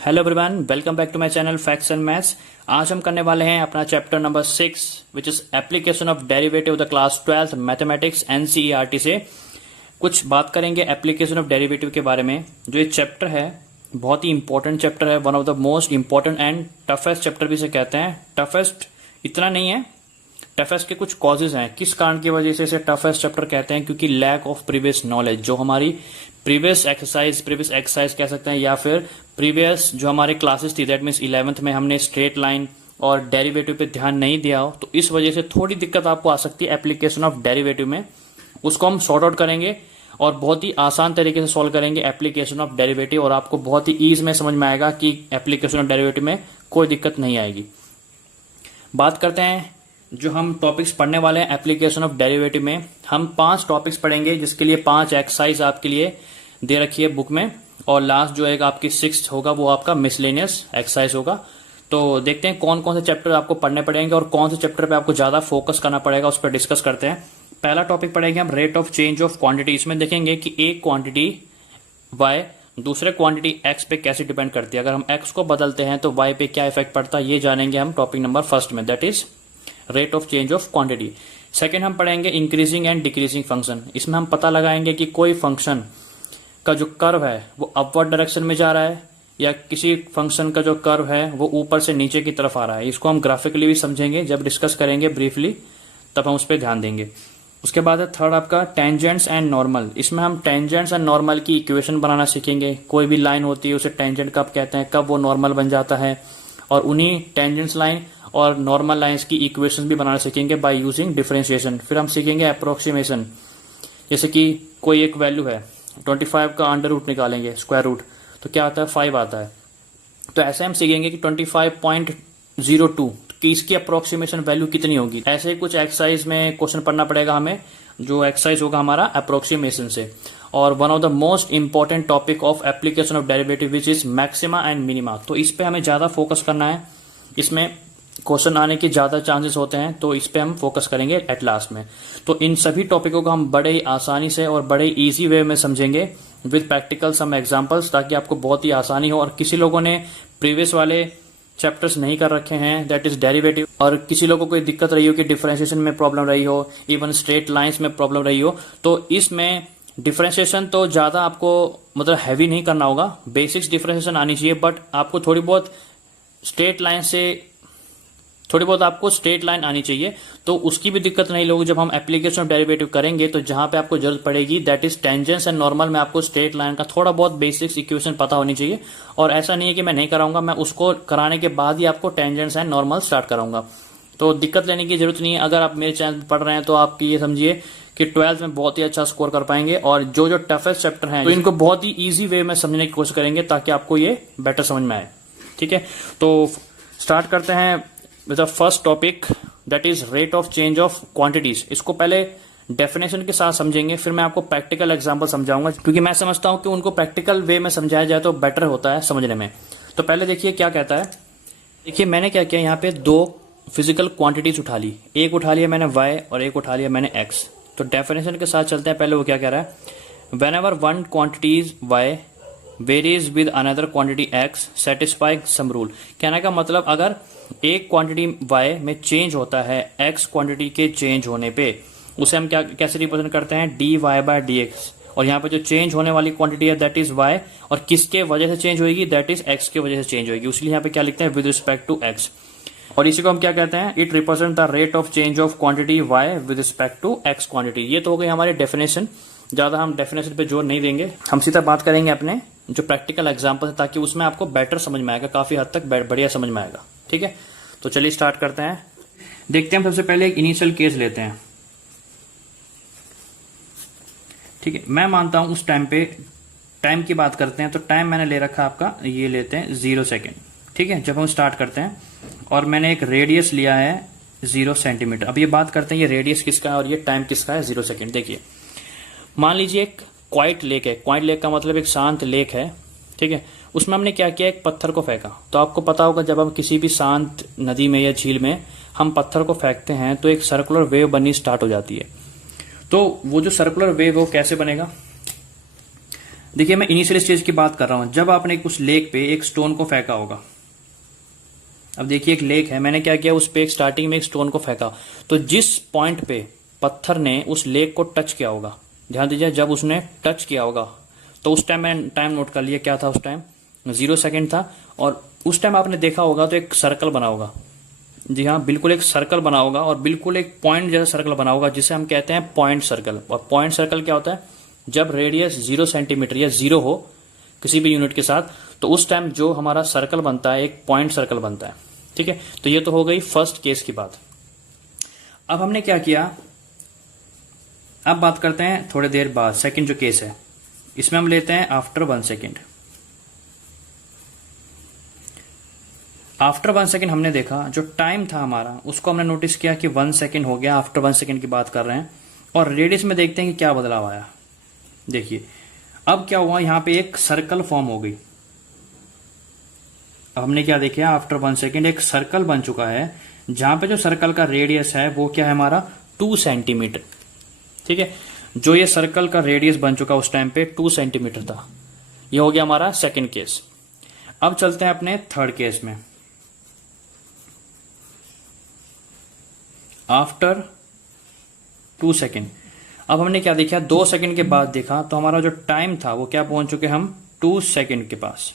Hello everyone, welcome back to my channel facts and maths. आज हम करने वाले हैं अपना chapter number 6 which is application of derivative the class 12th mathematics NCERT से कुछ बात करेंगे एप्लीकेशन ऑफ डेरिवेटिव के बारे में। जो ये चैप्टर है बहुत ही इंपॉर्टेंट चैप्टर है, one of the most important and toughest chapter भी से कहते हैं। टफेस्ट इतना नहीं है, टफेस्ट के कुछ कॉजेज हैं किस कारण की वजह से इसे टफेस्ट चैप्टर कहते हैं, क्योंकि लैक ऑफ प्रीवियस नॉलेज। जो हमारी प्रीवियस एक्सरसाइज कह सकते हैं या फिर प्रीवियस जो हमारे क्लासेस थी, दैट मीन्स 11th में हमने स्ट्रेट लाइन और डेरिवेटिव पे ध्यान नहीं दिया हो, तो इस वजह से थोड़ी दिक्कत आपको आ सकती है एप्लीकेशन ऑफ डेरिवेटिव में। उसको हम सॉर्ट आउट करेंगे और बहुत ही आसान तरीके से सॉल्व करेंगे एप्लीकेशन ऑफ डेरिवेटिव, और आपको बहुत ही ईज में समझ में आएगा कि एप्लीकेशन ऑफ डेरिवेटिव में कोई दिक्कत नहीं आएगी। बात करते हैं जो हम टॉपिक्स पढ़ने वाले हैं एप्लीकेशन ऑफ डेरिवेटिव में। हम 5 टॉपिक्स पढ़ेंगे जिसके लिए 5 एक्सरसाइज आपके लिए दे रखी है बुक में, और लास्ट जो एक आपकी 6th होगा वो आपका मिसलेनियस एक्सरसाइज होगा। तो देखते हैं कौन कौन से चैप्टर आपको पढ़ने पड़ेंगे और कौन से चैप्टर पे आपको ज्यादा फोकस करना पड़ेगा, उस पर डिस्कस करते हैं। पहला टॉपिक पढ़ेंगे हम rate of change of quantity. इसमें देखेंगे कि एक क्वांटिटी y दूसरे क्वांटिटी x पे कैसे डिपेंड करती है। अगर हम x को बदलते हैं तो y पे क्या इफेक्ट पड़ता है, ये जानेंगे हम टॉपिक नंबर 1 में, that is rate of change of quantity. Second हम पढ़ेंगे इंक्रीजिंग एंड डिक्रीजिंग फंक्शन। इसमें हम पता लगाएंगे कि कोई फंक्शन का जो कर्व है वो अपवर्ड डायरेक्शन में जा रहा है या किसी फंक्शन का जो कर्व है वो ऊपर से नीचे की तरफ आ रहा है। इसको हम ग्राफिकली भी समझेंगे, जब डिस्कस करेंगे ब्रीफली तब हम उस पर ध्यान देंगे। उसके बाद है थर्ड आपका टेंजेंट्स एंड नॉर्मल। इसमें हम टेंजेंट्स एंड नॉर्मल की इक्वेशन बनाना सीखेंगे। कोई भी लाइन होती है उसे टेंजेंट कब कहते हैं, कब वो नॉर्मल बन जाता है, और उन्हीं टेंजेंट्स लाइन और नॉर्मल लाइंस की इक्वेशन भी बनाना सीखेंगे बाय यूजिंग डिफरेंशिएशन। फिर हम सीखेंगे अप्रोक्सीमेशन, जैसे कि कोई एक वैल्यू है 25 का अंडर रूट निकालेंगे स्क्वायर रूट तो क्या आता है 5 आता है। तो ऐसे हम सीखेंगे कि 25.02 कि इसकी अप्रोक्सीमेशन वैल्यू कितनी होगी। ऐसे ही कुछ एक्सरसाइज में क्वेश्चन पढ़ना पड़ेगा हमें, जो एक्सरसाइज होगा हमारा अप्रोक्सीमेशन से। और one of the most important topic of application of derivative which is maxima and minima, तो इस पे हमें ज्यादा फोकस करना है। इसमें क्वेश्चन आने के ज्यादा चांसेस होते हैं, तो इस पे हम फोकस करेंगे एट लास्ट में। तो इन सभी टॉपिकों को हम बड़े ही आसानी से और बड़े इजी वे में समझेंगे विद प्रैक्टिकल सम एग्जांपल्स, ताकि आपको बहुत ही आसानी हो। और किसी लोगों ने प्रीवियस वाले चैप्टर्स नहीं कर रखे हैं, दैट इज डेरिवेटिव, और किसी लोगों को कोई दिक्कत रही हो कि डिफरेंशिएशन में प्रॉब्लम रही हो, इवन स्ट्रेट लाइंस में प्रॉब्लम रही हो, तो इसमें डिफरेंशिएशन तो ज्यादा आपको मतलब हैवी नहीं करना होगा, बेसिक्स डिफरेंशिएशन आनी चाहिए, बट आपको थोड़ी बहुत आपको स्ट्रेट लाइन आनी चाहिए। तो उसकी भी दिक्कत नहीं लोगे। जब हम एप्लीकेशन ऑफ डेरिवेटिव करेंगे तो जहां पे आपको जरूरत पड़ेगी that is tangents and normal में आपको स्ट्रेट लाइन का थोड़ा बहुत बेसिक्स इक्वेशन पता होनी चाहिए। और ऐसा नहीं है कि मैं नहीं कराऊंगा, मैं उसको कराने के बाद ही आपको टेंजेंट्स एंड नॉर्मल स्टार्ट कराऊंगा। तो दिक्कत लेने की जरूरत नहीं है। अगर आप मेरे चैनल पर पढ़ रहे हैं तो आप ये समझिए कि 12th में बहुत ही अच्छा स्कोर कर पाएंगे, और जो टफेस्ट चैप्टर हैं तो इनको बहुत ही ईजी वे में समझने की कोशिश करेंगे ताकि आपको ये बेटर समझ में आए। ठीक है, तो स्टार्ट करते हैं with the first topic that is rate of change of quantities। इसको पहले डेफिनेशन के साथ समझेंगे, फिर मैं आपको प्रैक्टिकल एग्जांपल समझाऊंगा, क्योंकि मैं समझता हूं कि उनको प्रैक्टिकल वे में समझाया जाए तो बेटर होता है समझने में। तो पहले देखिए क्या कहता है। देखिए मैंने क्या किया, यहाँ पे 2 फिजिकल क्वांटिटीज उठा ली, एक उठा लिया मैंने y और एक उठा लिया मैंने x। तो डेफिनेशन के साथ चलते हैं। पहले वो क्या कह रहा है, when ever one quantity is y varies with another quantity x satisfying sum rule. कहने का मतलब अगर एक क्वांटिटी y में चेंज होता है x क्वांटिटी के चेंज होने पे, उसे हम कैसे रिप्रेजेंट करते हैं, dy/dx। और यहाँ पे जो चेंज होने वाली क्वांटिटी है दैट इज y, और किसके वजह से चेंज होगी, दैट इज x के वजह से चेंज होगी। इसलिए यहाँ पे क्या लिखते हैं, विद रिस्पेक्ट टू x। और इसी को हम क्या कहते हैं, it represent the rate of change of quantity y with respect to x quantity. ये तो हो गई हमारी डेफिनेशन। ज्यादा हम डेफिनेशन पे जोर नहीं देंगे, हम सीधा बात करेंगे अपने जो प्रैक्टिकल एग्जांपल है, ताकि उसमें आपको बेटर समझ में आएगा, काफी हद तक बढ़िया समझ में आएगा। ठीक है, तो चलिए स्टार्ट करते हैं। देखते हैं, हम सबसे पहले एक इनिशियल केस लेते हैं। ठीक है, मैं मानता हूं उस टाइम पे, टाइम की बात करते हैं तो टाइम मैंने ले रखा आपका, ये लेते हैं 0 सेकेंड। ठीक है, जब हम स्टार्ट करते हैं, और मैंने एक रेडियस लिया है 0 सेंटीमीटर। अब ये बात करते हैं ये रेडियस किसका है और ये टाइम किसका है, 0 सेकेंड। देखिए मान लीजिए एक क्वाइट लेक है, क्वाइट लेक का मतलब एक शांत लेक है। ठीक है, उसमें हमने क्या किया, एक पत्थर को फेंका। तो आपको पता होगा जब हम किसी भी शांत नदी में या झील में हम पत्थर को फेंकते हैं तो एक सर्कुलर वेव बननी स्टार्ट हो जाती है। तो वो जो सर्कुलर वेव वो कैसे बनेगा, देखिए मैं इनिशियल स्टेज की बात कर रहा हूं, जब आपने उस लेक पे एक स्टोन को फेंका होगा। अब देखिए एक लेक है, मैंने क्या किया, उस पे एक स्टार्टिंग में एक स्टोन को फेंका, तो जिस पॉइंट पे पत्थर ने उस लेक को टच किया होगा, ध्यान दीजिए, जब उसने टच किया होगा तो उस टाइम मैंने टाइम नोट कर लिया, क्या था उस टाइम 0 सेकेंड था। और उस टाइम आपने देखा होगा तो एक सर्कल बना होगा, जी हाँ बिल्कुल एक सर्कल बना होगा, और बिल्कुल एक पॉइंट जैसा सर्कल बना होगा जिसे हम कहते हैं पॉइंट सर्कल। और पॉइंट सर्कल क्या होता है, जब रेडियस 0 सेंटीमीटर या 0 हो किसी भी यूनिट के साथ, तो उस टाइम जो हमारा सर्कल बनता है एक पॉइंट सर्कल बनता है। ठीक है, तो ये तो हो गई फर्स्ट केस की बात। अब हमने क्या किया, अब बात करते हैं थोड़ी देर बाद सेकंड जो केस है, इसमें हम लेते हैं आफ्टर 1 सेकेंड। आफ्टर 1 सेकेंड हमने देखा जो टाइम था हमारा उसको हमने नोटिस किया कि 1 सेकेंड हो गया, आफ्टर 1 सेकेंड की बात कर रहे हैं। और रेडियस में देखते हैं कि क्या बदलाव आया। देखिए अब क्या हुआ, यहां पे एक सर्कल फॉर्म हो गई। अब हमने क्या देखा, आफ्टर 1 सेकेंड एक सर्कल बन चुका है, जहां पे जो सर्कल का रेडियस है वो क्या है हमारा 2 सेंटीमीटर। ठीक है, जो ये सर्कल का रेडियस बन चुका उस टाइम पे 2 सेंटीमीटर था। ये हो गया हमारा सेकंड केस। अब चलते हैं अपने थर्ड केस में। आफ्टर 2 सेकेंड, अब हमने क्या देखा, 2 सेकेंड के बाद देखा तो हमारा जो टाइम था वो क्या पहुंच चुके हम 2 सेकेंड के पास,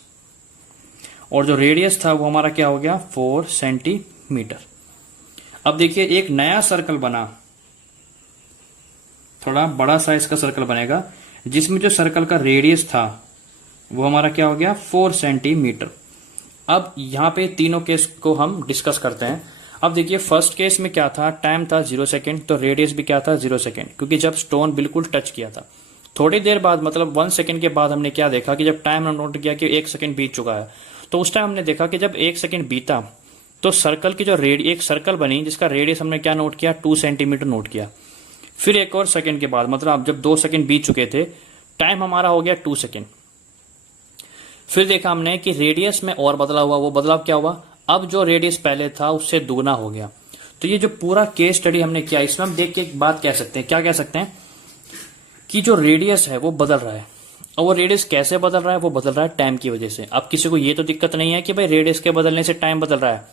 और जो रेडियस था वो हमारा क्या हो गया 4 सेंटीमीटर। अब देखिए एक नया सर्कल बना, थोड़ा बड़ा साइज का सर्कल बनेगा, जिसमें जो सर्कल का रेडियस था वो हमारा क्या हो गया 4 सेंटीमीटर। अब यहां पे तीनों केस को हम डिस्कस करते हैं। अब देखिए फर्स्ट केस में क्या था, टाइम था 0 सेकेंड, तो रेडियस भी क्या था 0 सेकेंड, क्योंकि जब स्टोन बिल्कुल टच किया था। थोड़ी देर बाद मतलब 1 सेकेंड के बाद हमने क्या देखा कि जब टाइम हमने नोट किया कि 1 सेकेंड बीत चुका है, तो उस टाइम हमने देखा कि जब 1 सेकेंड बीता तो सर्कल की जो एक सर्कल बनी जिसका रेडियस हमने क्या नोट किया 2 सेंटीमीटर नोट किया। फिर एक और सेकेंड के बाद मतलब अब जब 2 सेकेंड बीत चुके थे, टाइम हमारा हो गया 2 सेकेंड। फिर देखा हमने कि रेडियस में और बदलाव हुआ। वो बदलाव क्या हुआ, अब जो रेडियस पहले था उससे दुगना हो गया। तो ये जो पूरा केस स्टडी हमने किया, इसमें हम देख के एक बात कह सकते हैं, क्या कह सकते हैं कि जो रेडियस है वो बदल रहा है। और वो रेडियस कैसे बदल रहा है, वो बदल रहा है टाइम की वजह से। अब किसी को ये तो दिक्कत नहीं है कि भाई रेडियस के बदलने से टाइम बदल रहा है,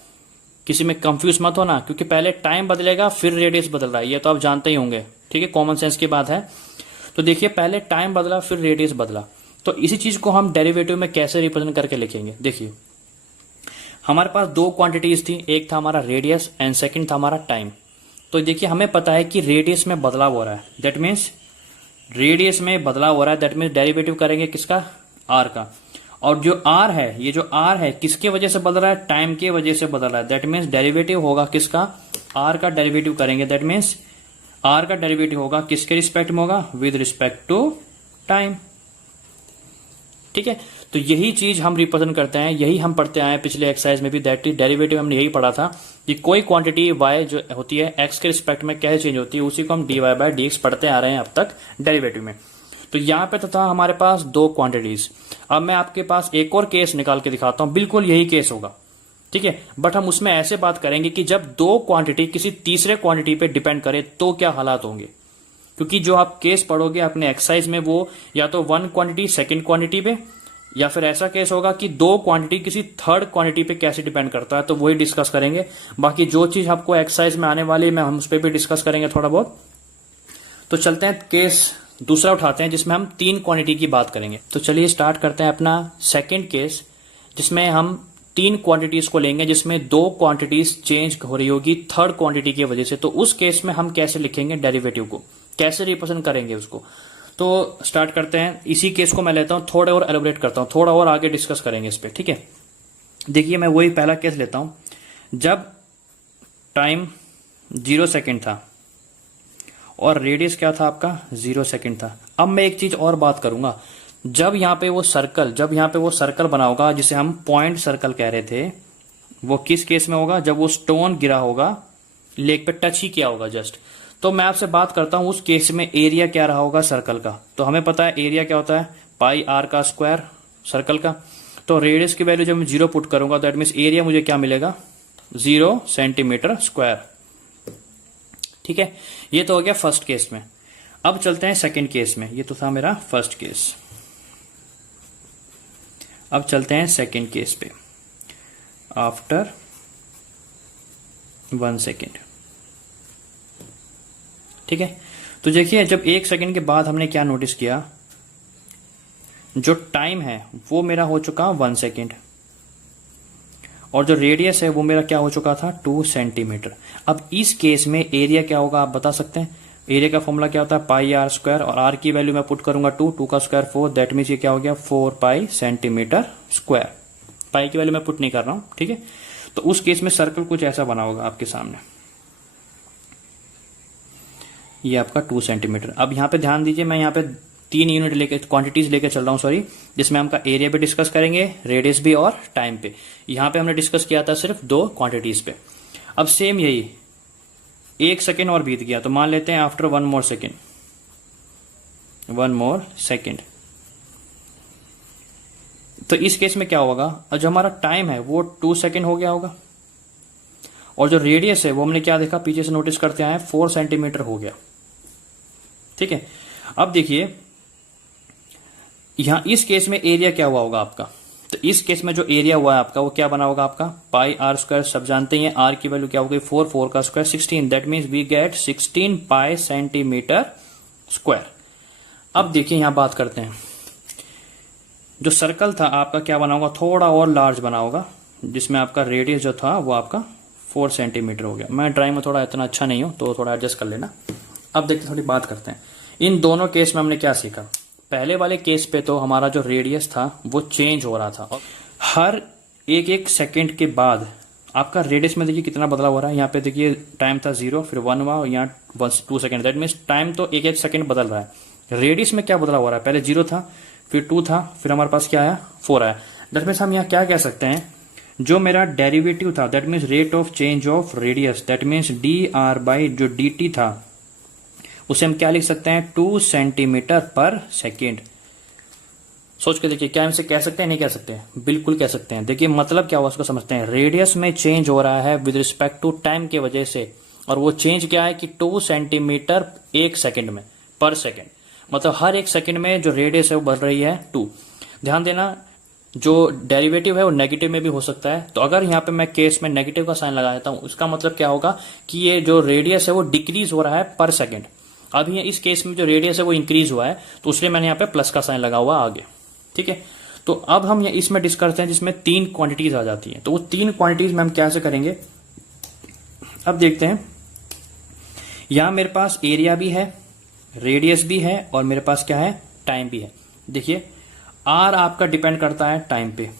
किसी में कंफ्यूज मत होना, क्योंकि पहले टाइम बदलेगा फिर रेडियस बदल रहा है, ये तो आप जानते ही होंगे। ठीक है, कॉमन सेंस की बात है। तो देखिए पहले टाइम बदला फिर रेडियस बदला, तो इसी चीज को हम डेरिवेटिव में कैसे रिप्रेजेंट करके लिखेंगे। देखिए हमारे पास दो क्वांटिटीज थी, एक था हमारा रेडियस एंड सेकंड था हमारा टाइम। तो देखिए हमें पता है कि रेडियस में बदलाव हो रहा है, दैट मीन्स रेडियस में बदलाव हो रहा है, दैट मीन्स डेरिवेटिव करेंगे किसका, आर का। और जो आर है, ये जो आर है किसके वजह से बदल रहा है, टाइम के वजह से बदल रहा है, दैट मीन्स डेरिवेटिव होगा किसका, आर का डेरिवेटिव करेंगे, दैट मीन्स आर का डेरिवेटिव होगा किसके रिस्पेक्ट में होगा, विद रिस्पेक्ट टू टाइम। ठीक है, तो यही चीज हम रिप्रेजेंट करते हैं, यही हम पढ़ते आए पिछले एक्सरसाइज में भी, दैट इज डेरिवेटिव हमने यही पढ़ा था कि कोई क्वांटिटी y जो होती है x के रिस्पेक्ट में कैसे चेंज होती है, उसी को हम dy बाय dx पढ़ते आ रहे हैं अब तक डेरिवेटिव में। तो यहाँ पे तो था हमारे पास दो क्वांटिटीज। अब मैं आपके पास एक और केस निकाल के दिखाता हूं, बिल्कुल यही केस होगा। ठीक है, बट हम उसमें ऐसे बात करेंगे कि जब दो क्वांटिटी किसी तीसरे क्वांटिटी पे डिपेंड करे तो क्या हालात होंगे, क्योंकि जो आप केस पढ़ोगे अपने एक्सरसाइज में वो या तो वन क्वांटिटी सेकंड क्वांटिटी पे, या फिर ऐसा केस होगा कि दो क्वांटिटी किसी थर्ड क्वांटिटी पे कैसे डिपेंड करता है, तो वही डिस्कस करेंगे। बाकी जो चीज आपको एक्सरसाइज में आने वाली है हम उस पर भी डिस्कस करेंगे थोड़ा बहुत। तो चलते हैं केस दूसरा उठाते हैं जिसमें हम तीन क्वांटिटी की बात करेंगे। तो चलिए स्टार्ट करते हैं अपना सेकेंड केस, जिसमें हम तीन क्वांटिटीज को लेंगे, जिसमें दो क्वांटिटीज चेंज हो रही होगी थर्ड क्वांटिटी की वजह से। तो उस केस में हम कैसे लिखेंगे डेरिवेटिव को, कैसे रिप्रेजेंट करेंगे उसको। तो स्टार्ट करते हैं, इसी केस को मैं लेता हूं, थोड़ा और एलोबरेट करता हूं, थोड़ा और आगे डिस्कस करेंगे इस पे। ठीक है, देखिए मैं वही पहला केस लेता हूं, जब टाइम 0 सेकेंड था और रेडियस क्या था आपका 0 सेकेंड था। अब मैं एक चीज और बात करूंगा, जब यहां पे वो सर्कल बना होगा जिसे हम पॉइंट सर्कल कह रहे थे, वो किस केस में होगा, जब वो स्टोन गिरा होगा, लेग पे टच ही किया होगा जस्ट। तो मैं आपसे बात करता हूं उस केस में एरिया क्या रहा होगा सर्कल का। तो हमें पता है एरिया क्या होता है, पाई आर का स्क्वायर सर्कल का। तो रेडियस की वैल्यू जब मैं 0 पुट करूंगा दैट मीन्स एरिया मुझे क्या मिलेगा 0 सेंटीमीटर स्क्वायर। ठीक है, ये तो हो गया फर्स्ट केस में। अब चलते हैं सेकंड केस में, ये तो था मेरा फर्स्ट केस। अब चलते हैं सेकंड केस पे, आफ्टर 1 सेकेंड। ठीक है, तो देखिए जब 1 सेकेंड के बाद हमने क्या नोटिस किया, जो टाइम है वो मेरा हो चुका 1 सेकेंड और जो रेडियस है वो मेरा क्या हो चुका था 2 सेंटीमीटर। अब इस केस में एरिया क्या होगा आप बता सकते हैं? एरिया का फॉर्मूला क्या होता है पाई आर स्क्वायर, और आर की वैल्यू मैं पुट करूंगा 2 का स्क्वायर 4, दैट मीन्स ये क्या हो गया 4 पाई सेंटीमीटर स्क्वायर। पाई की वैल्यू मैं पुट नहीं कर रहा हूं, ठीक है। तो उस केस में सर्कल कुछ ऐसा बना होगा आपके सामने, ये आपका 2 सेंटीमीटर। अब यहां पे ध्यान दीजिए, मैं यहां पे 3 यूनिट लेके क्वांटिटीज लेके चल रहा हूं, सॉरी, जिसमें हम का एरिया भी डिस्कस करेंगे, रेडियस भी और टाइम पे। यहां पे हमने डिस्कस किया था सिर्फ 2 क्वांटिटीज पे। अब सेम यही 1 सेकेंड और बीत गया, तो मान लेते हैं after 1 more second, 1 more second. तो इस केस में क्या होगा, जो हमारा टाइम है वो 2 सेकेंड हो गया होगा, और जो रेडियस है वो हमने क्या देखा पीछे से नोटिस करते आए 4 सेंटीमीटर हो गया। ठीक है, अब देखिए यहां इस केस में एरिया क्या हुआ होगा आपका, तो इस केस में जो एरिया हुआ है आपका वो क्या बना होगा आपका पाई आर स्क्वायर। सब जानते हैं आर की वैल्यू क्या हो गई 4 का square 16, that means we get 16 pi centimetre square. अब देखिए यहां बात करते हैं, जो सर्कल था आपका क्या बना होगा थोड़ा और लार्ज बना होगा, जिसमें आपका रेडियस जो था वो आपका 4 सेंटीमीटर हो गया। मैं ड्राइंग में थोड़ा इतना अच्छा नहीं हूं तो थोड़ा एडजस्ट कर लेना। अब देखिए थोड़ी बात करते हैं, इन दोनों केस में हमने क्या सीखा। पहले वाले केस पे तो हमारा जो रेडियस था वो चेंज हो रहा था, हर एक सेकंड के बाद आपका रेडियस में देखिए कितना बदलाव हो रहा है। यहाँ पे देखिए टाइम था 0, फिर 1 हुआ, यहाँ 2 सेकंड, दैट मीन्स टाइम तो एक सेकंड बदल रहा है। रेडियस में क्या बदलाव हो रहा है, पहले 0 था, फिर 2 था, फिर हमारे पास क्या आया 4 आया। दैट मीन्स हम यहाँ क्या कह सकते हैं, जो मेरा डेरिवेटिव था that means rate of change of radius, that means D R by जो डी टी था उसे हम क्या लिख सकते हैं 2 सेंटीमीटर पर सेकेंड। सोच के देखिए, क्या हम इसे कह सकते हैं नहीं कह सकते हैं, बिल्कुल कह सकते हैं। देखिए मतलब क्या हुआ उसको समझते हैं, रेडियस में चेंज हो रहा है विद रिस्पेक्ट टू टाइम की वजह से, और वो चेंज क्या है कि 2 सेंटीमीटर 1 सेकेंड में पर सेकेंड, मतलब हर 1 सेकेंड में जो रेडियस है वो बढ़ रही है 2। ध्यान देना जो डेरिवेटिव है वो नेगेटिव में भी हो सकता है, तो अगर यहाँ पे मैं केस में नेगेटिव का साइन लगा देता हूं उसका मतलब क्या होगा कि ये जो रेडियस है वो डिक्रीज हो रहा है पर सेकेंड। अभी इस केस में जो रेडियस है वो इंक्रीज हुआ है, तो उसलिए मैंने यहाँ पे प्लस का साइन लगा हुआ आगे। ठीक है, तो अब हम इसमें डिस्कस करते हैं जिसमें 3 क्वांटिटीज आ जाती हैं। तो वो 3 क्वांटिटीज में हम कैसे करेंगे, अब देखते हैं। यहां मेरे पास एरिया भी है, रेडियस भी है, और मेरे पास क्या है टाइम भी है। देखिए आर आपका डिपेंड करता है टाइम पे,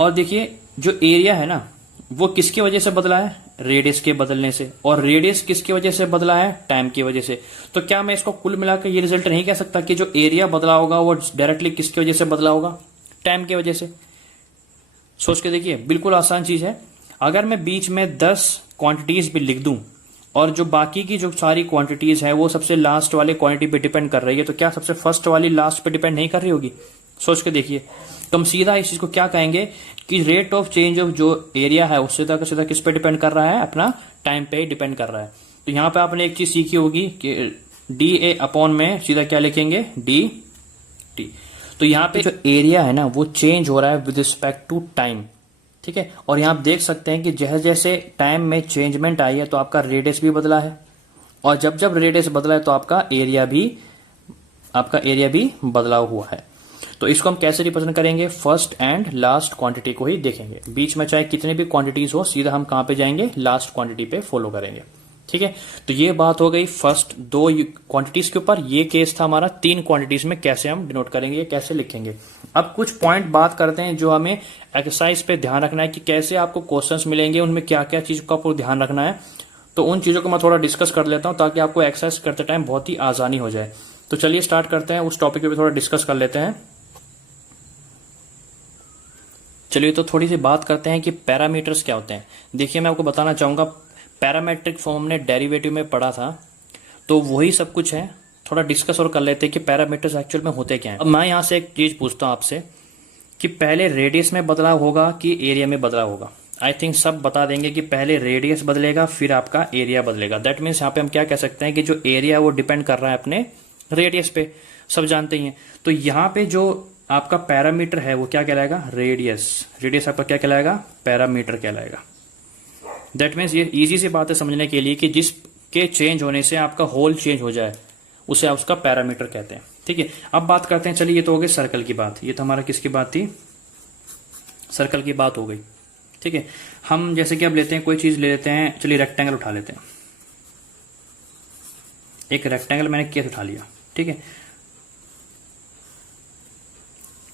और देखिए जो एरिया है ना वो किसकी वजह से बदला है, रेडियस के बदलने से, और रेडियस किसकी वजह से बदला है टाइम की वजह से। तो क्या मैं इसको कुल मिलाकर ये रिजल्ट नहीं कह सकता कि जो एरिया बदला होगा वो डायरेक्टली किसकी वजह से बदला होगा, टाइम की वजह से। सोच के देखिए, बिल्कुल आसान चीज है। अगर मैं बीच में 10 क्वांटिटीज भी लिख दूं और जो बाकी की जो सारी क्वांटिटीज है वो सबसे लास्ट वाले क्वांटिटी पे डिपेंड कर रही है, तो क्या सबसे फर्स्ट वाली लास्ट पे डिपेंड नहीं कर रही होगी। सोच के देखिए, तो हम सीधा इस चीज को क्या कहेंगे कि रेट ऑफ चेंज ऑफ जो एरिया है उससे सीधा किस पे डिपेंड कर रहा है, अपना टाइम पे डिपेंड कर रहा है। तो यहां पे आपने एक चीज सीखी होगी कि डी ए अपॉन में सीधा क्या लिखेंगे डी टी। तो यहाँ पे जो एरिया है ना वो चेंज हो रहा है विद रिस्पेक्ट टू टाइम। ठीक है, और यहां आप देख सकते हैं कि जैसे जैसे टाइम में चेंजमेंट आई है तो आपका रेडियस भी बदला है, और जब जब रेडियस बदला है तो आपका एरिया भी बदला हुआ है। तो इसको हम कैसे रिप्रेजेंट करेंगे, फर्स्ट एंड लास्ट क्वांटिटी को ही देखेंगे। बीच में चाहे कितने भी क्वांटिटीज हो सीधा हम कहां पे जाएंगे, लास्ट क्वांटिटी पे फॉलो करेंगे। ठीक है, तो ये बात हो गई फर्स्ट 2 क्वांटिटीज के ऊपर। ये केस था हमारा 3 क्वांटिटीज में कैसे हम डिनोट करेंगे, कैसे लिखेंगे। अब कुछ पॉइंट बात करते हैं जो हमें एक्सरसाइज पे ध्यान रखना है कि कैसे आपको क्वेश्चंस मिलेंगे, उनमें क्या क्या चीज का आपको ध्यान रखना है। तो उन चीजों को मैं थोड़ा डिस्कस कर लेता हूं ताकि आपको एक्सरसाइज करते टाइम बहुत ही आसानी हो जाए। तो चलिए स्टार्ट करते हैं, उस टॉपिक पे थोड़ा डिस्कस कर लेते हैं। चलिए तो थोड़ी सी बात करते हैं कि पैरामीटर्स क्या होते हैं। देखिए मैं आपको बताना चाहूंगा, पैरामेट्रिक फॉर्म ने डेरिवेटिव में पढ़ा था, तो वही सब कुछ है। थोड़ा डिस्कस और कर लेते हैं कि पैरामीटर्स एक्चुअल में होते क्या हैं। अब मैं यहां से एक चीज पूछता हूं आपसे कि पहले रेडियस में बदलाव होगा कि एरिया में बदलाव होगा। आई थिंक सब बता देंगे कि पहले रेडियस बदलेगा फिर आपका एरिया बदलेगा। दैट मीन्स यहाँ पे हम क्या कह सकते हैं कि जो एरिया वो डिपेंड कर रहा है अपने रेडियस पे, सब जानते ही हैं। तो यहाँ पे जो आपका पैरामीटर है वो क्या कहलाएगा, रेडियस। रेडियस आपका क्या कहलाएगा, पैरामीटर कहलाएगा। दैट मीन्स ये इजी सी बात है समझने के लिए कि जिसके चेंज होने से आपका होल चेंज हो जाए उसे आप उसका पैरामीटर कहते हैं। ठीक है, अब बात करते हैं, चलिए ये तो हो गई सर्कल की बात, ये तो हमारा किसकी बात थी, सर्कल की बात हो गई। ठीक है, हम जैसे कि अब लेते हैं कोई चीज ले लेते हैं, चलिए रेक्टेंगल उठा लेते हैं। एक रेक्टेंगल मैंने केस उठा लिया। ठीक है,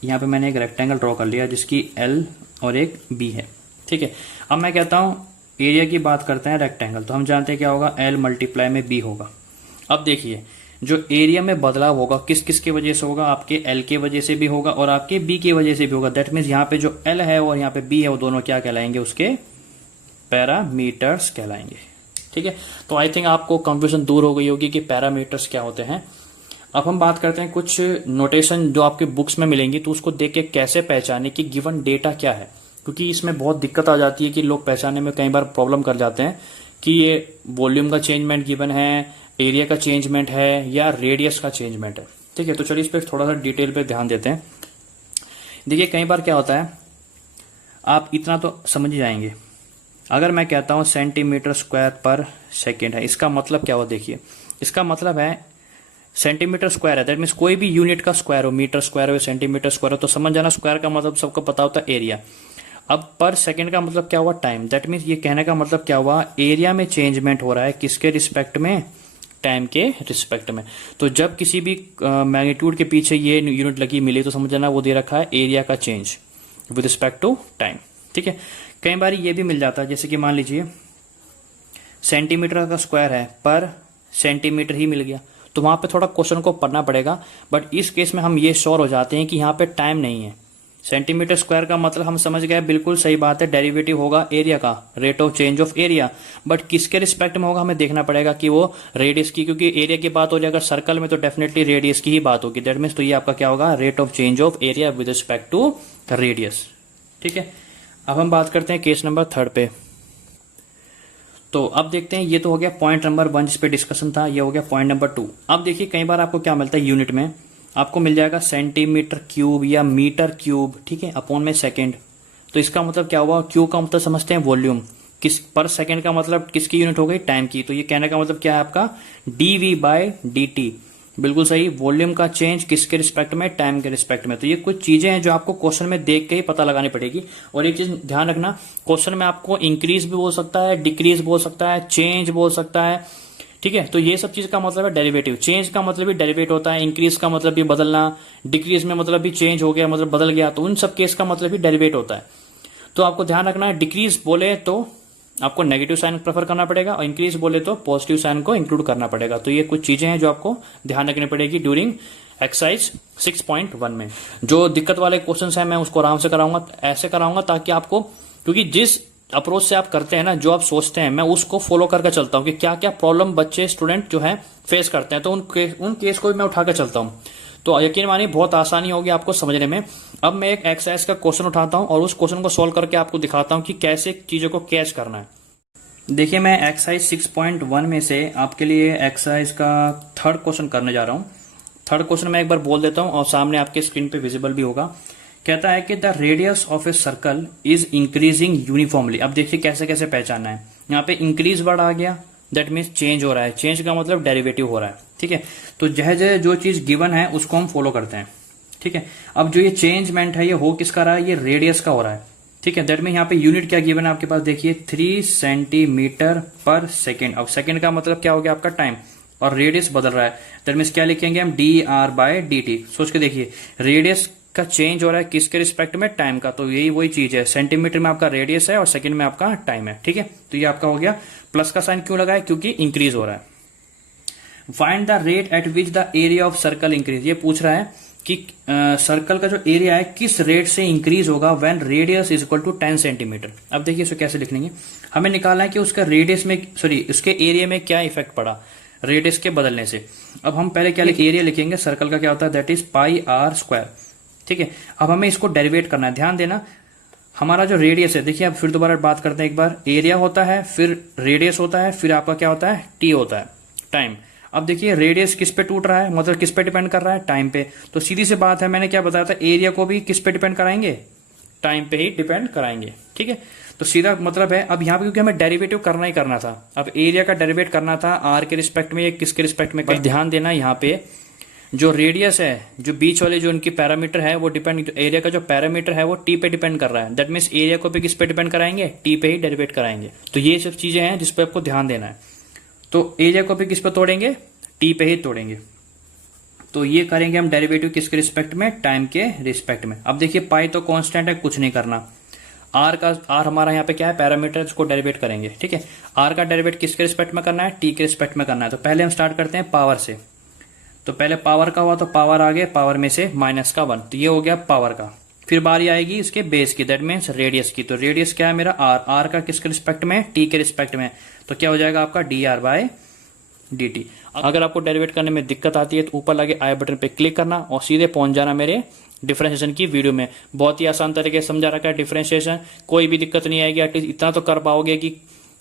यहां पे मैंने एक रेक्टेंगल ड्रॉ कर लिया जिसकी एल और एक बी है। ठीक है, अब मैं कहता हूं एरिया की बात करते हैं रेक्टेंगल, तो हम जानते हैं क्या होगा, एल मल्टीप्लाई में बी होगा। अब देखिए जो एरिया में बदलाव होगा किस किस की वजह से होगा, आपके एल की वजह से भी होगा और आपके बी की वजह से भी होगा। दैट मीन्स यहाँ पे जो एल है और यहाँ पे बी है वो दोनों क्या कहलाएंगे, उसके पैरामीटर्स कहलाएंगे। ठीक है, तो आई थिंक आपको कंफ्यूजन दूर हो गई होगी कि पैरामीटर्स क्या होते हैं। अब हम बात करते हैं कुछ नोटेशन जो आपके बुक्स में मिलेंगी, तो उसको देख के कैसे पहचाने कि गिवन डेटा क्या है, क्योंकि इसमें बहुत दिक्कत आ जाती है कि लोग पहचानने में कई बार प्रॉब्लम कर जाते हैं कि ये वॉल्यूम का चेंजमेंट गिवन है, एरिया का चेंजमेंट है या रेडियस का चेंजमेंट है। ठीक है, तो चलिए इस पर थोड़ा सा डिटेल पे ध्यान देते हैं। देखिए कई बार क्या होता है, आप इतना तो समझ जाएंगे, अगर मैं कहता हूं सेंटीमीटर स्क्वायर पर सेकेंड है, इसका मतलब क्या हुआ, देखिए इसका मतलब है सेंटीमीटर स्क्वायर है, दैट मीन्स कोई भी यूनिट का स्क्वायर हो, मीटर स्क्वायर हो, सेंटीमीटर स्क्वायर हो, तो समझ जाना स्क्वायर का मतलब सबको पता होता है एरिया। अब पर सेकंड का मतलब क्या हुआ, टाइम। दैट मीन्स ये कहने का मतलब क्या हुआ, एरिया में चेंजमेंट हो रहा है किसके रिस्पेक्ट में, टाइम के रिस्पेक्ट में। तो जब किसी भी मैग्नीट्यूड के पीछे ये यूनिट लगी मिली तो समझ जाना वो दे रखा है एरिया का change with respect to time. ठीक है, कई बार ये भी मिल जाता है, जैसे कि मान लीजिए सेंटीमीटर का स्क्वायर है पर सेंटीमीटर ही मिल गया, तो वहां पे थोड़ा क्वेश्चन को पढ़ना पड़ेगा। बट इस केस में हम ये श्योर हो जाते हैं कि यहाँ पे टाइम नहीं है। सेंटीमीटर स्क्वायर का मतलब हम समझ गए, बिल्कुल सही बात है, डेरिवेटिव होगा एरिया का, rate of change of area. But किसके रिस्पेक्ट में होगा हमें देखना पड़ेगा कि वो रेडियस की, क्योंकि एरिया की बात हो जाए अगर सर्कल में तो डेफिनेटली रेडियस की ही बात होगी। दैट मीन्स तो ये आपका क्या होगा, rate of change of area with respect to radius. ठीक है, अब हम बात करते हैं केस नंबर 3 पे। तो अब देखते हैं, ये तो हो गया पॉइंट नंबर 1 जिस पे डिस्कशन था, ये हो गया पॉइंट नंबर 2। अब देखिए कई बार आपको क्या मिलता है यूनिट में, आपको मिल जाएगा सेंटीमीटर क्यूब या मीटर क्यूब, ठीक है, अपॉन में सेकंड। तो इसका मतलब क्या हुआ, क्यू का मतलब समझते हैं वॉल्यूम, किस पर सेकंड का मतलब किसकी यूनिट हो गई, टाइम की। तो ये कहने का मतलब क्या है आपका, डीवी बाय डी। बिल्कुल सही, वॉल्यूम का चेंज किसके रिस्पेक्ट में, टाइम के रिस्पेक्ट में। तो ये कुछ चीजें हैं जो आपको क्वेश्चन में देख के ही पता लगानी पड़ेगी। और एक चीज ध्यान रखना, क्वेश्चन में आपको इंक्रीज भी बोल सकता है, डिक्रीज बोल सकता है, चेंज बोल सकता है। ठीक है, तो ये सब चीज का मतलब है डेरिवेटिव। चेंज का मतलब भी डेरिवेट होता है, इंक्रीज का मतलब भी बदलना, डिक्रीज में मतलब भी चेंज हो गया मतलब बदल गया, तो उन सब केस का मतलब भी डेरिवेट होता है। तो आपको ध्यान रखना है, डिक्रीज बोले तो आपको नेगेटिव साइन प्रेफर करना पड़ेगा और इंक्रीज बोले तो पॉजिटिव साइन को इंक्लूड करना पड़ेगा। तो ये कुछ चीजें हैं जो आपको ध्यान रखनी पड़ेगी ड्यूरिंग एक्सरसाइज 6.1 में। जो दिक्कत वाले क्वेश्चन है मैं उसको आराम से कराऊंगा, ऐसे कराऊंगा ताकि आपको, क्योंकि जिस अप्रोच से आप करते हैं ना, जो आप सोचते हैं, मैं उसको फॉलो करके चलता हूं कि क्या क्या प्रॉब्लम बच्चे स्टूडेंट जो है फेस करते हैं, तो उन केस को भी मैं उठा के चलता हूं। तो यकीन मानिए बहुत आसानी होगी आपको समझने में। अब मैं एक एक्सरसाइज का क्वेश्चन उठाता हूं और उस क्वेश्चन को सोल्व करके आपको दिखाता हूं कि कैसे चीजों को कैच करना है। देखिए मैं एक्सरसाइज 6.1 में से आपके लिए एक्सरसाइज का 3rd क्वेश्चन करने जा रहा हूं। 3rd क्वेश्चन मैं एक बार बोल देता हूं और सामने आपके स्क्रीन पे विजिबल भी होगा। कहता है कि the radius of a circle is increasing uniformly. अब देखिए कैसे कैसे पहचानना है। यहाँ पे इंक्रीज वर्ड आ गया, दैट मीन्स चेंज हो रहा है, चेंज का मतलब डेरिवेटिव हो रहा है। ठीक है, तो जह जो चीज गिवन है उसको हम फॉलो करते हैं। ठीक है, अब जो ये चेंजमेंट है ये हो किसका रहा है, ये रेडियस का हो रहा है। ठीक है, दैट मीन यहाँ पे यूनिट क्या गिवन है आपके पास, देखिए 3 सेंटीमीटर पर सेकेंड। अब सेकेंड का मतलब क्या हो गया आपका टाइम, और रेडियस बदल रहा है, दैट मीन्स क्या लिखेंगे हम, dr/dt। सोच के देखिए रेडियस का चेंज हो रहा है किसके रिस्पेक्ट में, टाइम का। तो यही वही चीज है, सेंटीमीटर में आपका रेडियस है और सेकंड में आपका टाइम है। ठीक है, तो ये आपका हो गया। प्लस का साइन क्यों लगा है, क्योंकि इंक्रीज हो रहा है। Find the rate at which the area of circle increase. ये पूछ रहा है कि सर्कल का जो एरिया है किस रेट से इंक्रीज होगा when radius is equal to 10 centimetre. अब देखिए इसको कैसे लिखेंगे, हमें निकालना है कि उसका रेडियस में, उसके एरिया में क्या इफेक्ट पड़ा रेडियस के बदलने से। अब हम पहले क्या एरिया लिखेंगे, सर्कल का क्या होता है, दैट इज πr²। ठीक है, अब हमें इसको डेरिवेट करना है। ध्यान देना, हमारा जो रेडियस है, देखिए अब फिर दोबारा बात करते हैं एक बार, एरिया होता है, फिर रेडियस होता है, फिर आपका क्या होता है, टी होता है, टाइम। अब देखिए रेडियस किस पे टूट रहा है, मतलब किस पे डिपेंड कर रहा है, टाइम पे। तो सीधी सी बात है, मैंने क्या बताया था, एरिया को भी किस पे डिपेंड कराएंगे, टाइम पे ही डिपेंड कराएंगे। ठीक है, तो सीधा मतलब है अब यहाँ पे क्योंकि हमें डेरिवेटिव करना ही करना था, अब एरिया का डेरिवेट करना था आर के रिस्पेक्ट में या किसके रिस्पेक्ट में। ध्यान देना यहाँ पे जो रेडियस है, जो बीच वाले जो उनकी पैरामीटर है वो डिपेंड, एरिया का जो पैरामीटर है वो टी पे डिपेंड कर रहा है। दैट मीन्स एरिया को भी किस पे डिपेंड कराएंगे, टी पे ही डेरिवेट कराएंगे। तो ये सब चीजें हैं जिस पे आपको ध्यान देना है। तो एरिया को भी किस पे तोड़ेंगे, टी पे ही तोड़ेंगे। तो ये करेंगे हम डेरिवेटिव किसके रिस्पेक्ट में, टाइम के रिस्पेक्ट में। अब देखिए पाई तो कांस्टेंट है, कुछ नहीं करना। आर हमारा यहाँ पे क्या है, पैरामीटर, जिसको डेरिवेट करेंगे। ठीक है, आर का डेरिवेट किसके रिस्पेक्ट में करना है, टी के रिस्पेक्ट में करना है। तो पहले हम स्टार्ट करते हैं पावर से। तो पहले पावर का हुआ तो पावर आगे, पावर में से -1, तो ये हो गया पावर का। फिर बारी आएगी इसके बेस की, दैट मीन्स रेडियस की। तो रेडियस क्या है मेरा, आर का किसके रिस्पेक्ट में, टी के रिस्पेक्ट में। तो क्या हो जाएगा आपका dr/dt। अगर आपको डेरिवेट करने में दिक्कत आती है तो ऊपर लगे आई बटन पे क्लिक करना और सीधे पहुंच जाना मेरे डिफरेंशिएशन की वीडियो में। बहुत ही आसान तरीके से समझा रखा है डिफरेंशिएशन, कोई भी दिक्कत नहीं आएगी। एटलीस्ट इतना तो कर पाओगे कि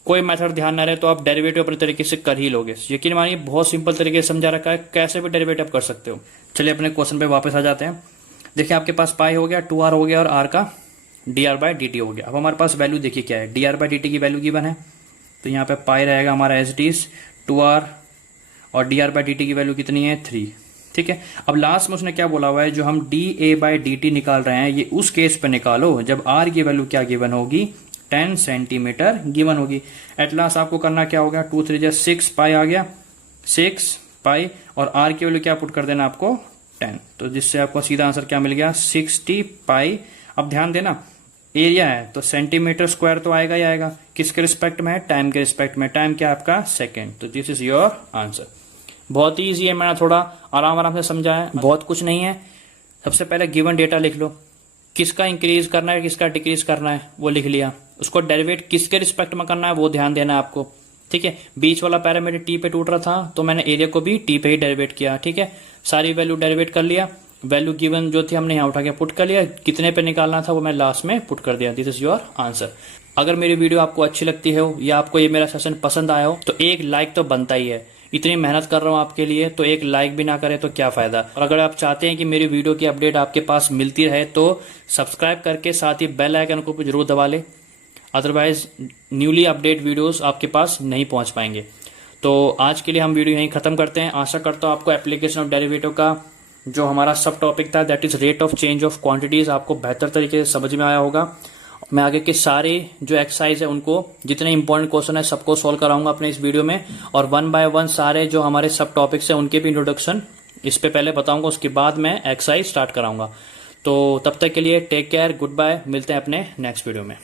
कोई मेथड ध्यान ना रहे तो आप डेरिवेटिव अपने तरीके से कर ही लोगे। यकीन मानिए बहुत सिंपल तरीके से समझा रखा है, कैसे भी डेरिवेटिव कर सकते हो। चलिए अपने क्वेश्चन पे वापस आ जाते हैं। देखिए आपके पास पाई हो गया, 2r हो गया और r का dr/dt हो गया। अब हमारे पास वैल्यू देखिए क्या है, dr/dt की वैल्यू गिवन है, तो यहाँ पे पाई रहेगा हमारा एज इट इज 2r और dr/dt की वैल्यू कितनी है, 3। ठीक है, अब लास्ट में उसने क्या बोला हुआ है, जो हम dA/dt निकाल रहे हैं ये उस केस पे निकालो जब r की वैल्यू क्या गिवन होगी, 10 सेंटीमीटर गिवन होगी। एट लास्ट आपको करना क्या होगा, 2 3 6 पाई आ गया, 6 पाई और r की वैल्यू क्या पुट कर देना आपको, 10। तो जिससे आपको सीधा आंसर क्या मिल गया, 60 पाई। अब ध्यान देना एरिया है तो सेंटीमीटर स्क्वायर तो आएगा ही आएगा, किसके रिस्पेक्ट में है, टाइम के रिस्पेक्ट में। टाइम क्या आपका, सेकेंड। तो दिस इज योर आंसर। बहुत ही ईजी है, मैंने थोड़ा आराम से समझाया, बहुत कुछ नहीं है। सबसे पहले गिवन डेटा लिख लो, किसका इंक्रीज करना है किसका डिक्रीज करना है वो लिख लिया, उसको डेरिवेट किसके रिस्पेक्ट में करना है वो ध्यान देना है आपको। ठीक है, बीच वाला पैरामीटर टी पे टूट रहा था तो मैंने एरिया को भी टी पे ही डेरिवेट किया। ठीक है, सारी वैल्यू डेरिवेट कर लिया, वैल्यू गिवन जो थी हमने यहाँ उठा के पुट कर लिया, कितने पे निकालना था वो मैं लास्ट में पुट कर दिया। This is your answer. अगर मेरी वीडियो आपको अच्छी लगती है या आपको ये मेरा सेशन पसंद आया हो तो एक लाइक तो बनता ही है। इतनी मेहनत कर रहा हूँ आपके लिए तो एक लाइक भी ना करे तो क्या फायदा। और अगर आप चाहते हैं कि मेरी वीडियो की अपडेट आपके पास मिलती रहे तो सब्सक्राइब करके साथ ही बेल आइकन को भी जरूर दबा ले, अदरवाइज न्यूली अपडेट वीडियोस आपके पास नहीं पहुंच पाएंगे। तो आज के लिए हम वीडियो यहीं खत्म करते हैं। आशा करता हूँ आपको एप्लीकेशन ऑफ डेरिवेटिव का जो हमारा सब टॉपिक था that is rate of change of quantities आपको बेहतर तरीके से समझ में आया होगा। मैं आगे के सारे जो एक्सरसाइज है उनको, जितने इंपॉर्टेंट क्वेश्चन है सबको सॉल्व कराऊंगा अपने इस वीडियो में, और 1 बाय 1 सारे जो हमारे सब टॉपिक्स हैं उनके भी इंट्रोडक्शन इस पे पहले बताऊंगा, उसके बाद मैं एक्सरसाइज स्टार्ट कराऊंगा। तो तब तक के लिए टेक केयर, गुड बाय, मिलते हैं अपने नेक्स्ट वीडियो में।